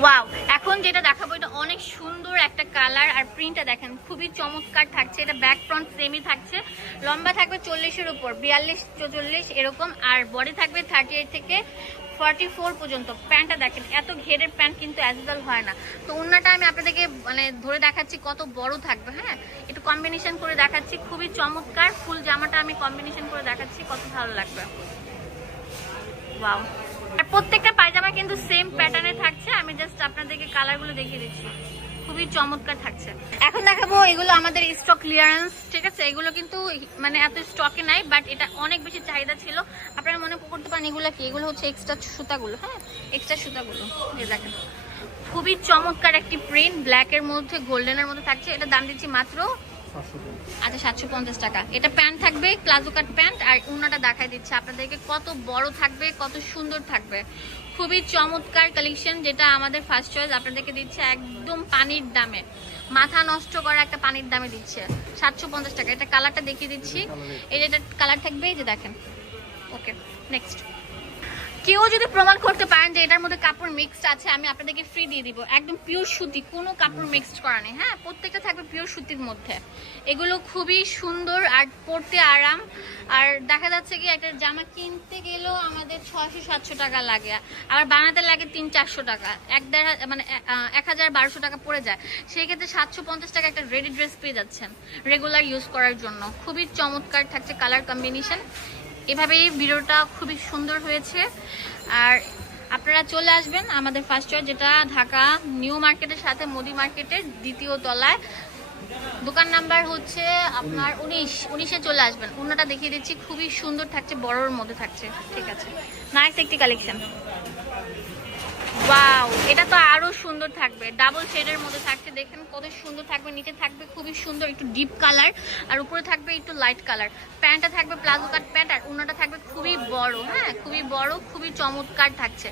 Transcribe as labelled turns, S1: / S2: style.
S1: Wow এখন যেটা দেখাবো, এটা অনেক সুন্দর একটা কালার আর প্রিন্টটা দেখেন, খুবই চমৎকার থাকছে। এটা ব্যাক ফ্রন্ট সেমই থাকছে। লম্বা থাকবে চল্লিশের উপর, বিয়াল্লিশ চল্লিশ এরকম, আর বডি থাকবে থার্টি এইট থেকে ফর্টি ফোর পর্যন্ত প্যান্টটা দেখেন, এত ঘেরের প্যান্ট কিন্তু অ্যাজেল হয় না। তো অন্যটা আমি আপনাদেরকে মানে ধরে দেখাচ্ছি কত বড় থাকবে হ্যাঁ? একটু কম্বিনেশন করে দেখাচ্ছি, খুবই চমৎকার। ফুল জামাটা আমি কম্বিনেশন করে দেখাচ্ছি, কত ভালো লাগবে। ওয়াও আর প্রত্যেকটা পায়জামা কিন্তু সেম প্যাটার্নে জাস্ট আপনাদেরকে কালারগুলো দেখিয়ে দিচ্ছি। খুবই চমৎকার থাকছে। এখন দেখাবো এগুলো আমাদের স্টক ক্লিয়ারেন্স ঠিক আছে? এগুলো কিন্তু মানে এত স্টকে নাই বাট এটা অনেক বেশি চাহিদা ছিল। আপনারা মনে করতে পারেন এগুলো কি? এগুলো হচ্ছে এক্সট্রা সুতাগুলো হ্যাঁ? এক্সট্রা সুতাগুলো। দেখেন। খুবই চমৎকার একটি প্রিন্ট ব্ল্যাকের মধ্যে গোল্ডেনের মধ্যে থাকছে। এটা দাম দিচ্ছি মাত্র আচ্ছা সাতশো পঞ্চাশ টাকা। এটা প্যান্ট থাকবে প্লাজো কাট প্যান্ট আর উন্নাটা দেখাই দিচ্ছে আপনাদেরকে। কত বড় থাকবে কত সুন্দর থাকবে। খুবই চমৎকার কালেকশন যেটা আমাদের ফার্স্ট চয়েস আপনাদেরকে দিচ্ছে একদম পানির দামে। মাথা নষ্ট করা একটা পানির দামে দিচ্ছে। সাতশো পঞ্চাশ টাকা। এটা কালারটা দেখিয়ে দিচ্ছি। এই যেটা কালার থাকবে এই যে দেখেন। ওকে নেক্সট কেউ যদি প্রমাণ করতে পারেন যে এটার মধ্যে কাপড় মিক্সড আছে, আমি আপনাদেরকে ফ্রি দিয়ে দিব। একদম পিওর সুতি, কোনো কাপড় মিক্সড করা নেই হ্যাঁ? প্রত্যেকটা থাকবে পিওর সুতির মধ্যে। এগুলো খুবই সুন্দর আর পরতে আরাম। আর দেখা যাচ্ছে কি, একটা জামা কিনতে গেলেও আমাদের ছয়শো, সাতশো টাকা লাগে। আবার বানাতে লাগে তিন, চারশো টাকা। এক দেড় মানে এক হাজার বারোশো টাকা পড়ে যায়। সেই ক্ষেত্রে সাতশো পঞ্চাশ টাকা একটা রেডি ড্রেস পেয়ে যাচ্ছেন রেগুলার ইউজ করার জন্য। খুবই চমৎকার থাকছে কালার কম্বিনেশন এভাবেই ভিডিওটা খুবই সুন্দর হয়েছে। আর আপনারা চলে আসবেন আমাদের ফার্স্ট চয়েস যেটা ঢাকা নিউ মার্কেটের সাথে মোদি মার্কেটের দ্বিতীয় তলায়। দোকান নাম্বার হচ্ছে আপনার উনিশ। উনিশে চলে আসবেন। অন্যটা দেখিয়ে দিচ্ছি। খুবই সুন্দর থাকছে, বড়োর মধ্যে থাকছে। ঠিক আছে। নাইস একটি কালেকশন ওয়াও এটা তো আরও সুন্দর থাকবে। ডাবল শেডের মধ্যে থাকছে, দেখেন কত সুন্দর থাকবে। নিচে থাকবে খুবই সুন্দর একটু ডিপ কালার আর উপরে থাকবে একটু লাইট কালার প্যান্টটা থাকবে প্লাজো কাট প্যান্ট, আর অন্যটা থাকবে খুবই বড় হ্যাঁ? খুবই বড়, খুবই চমৎকার থাকছে।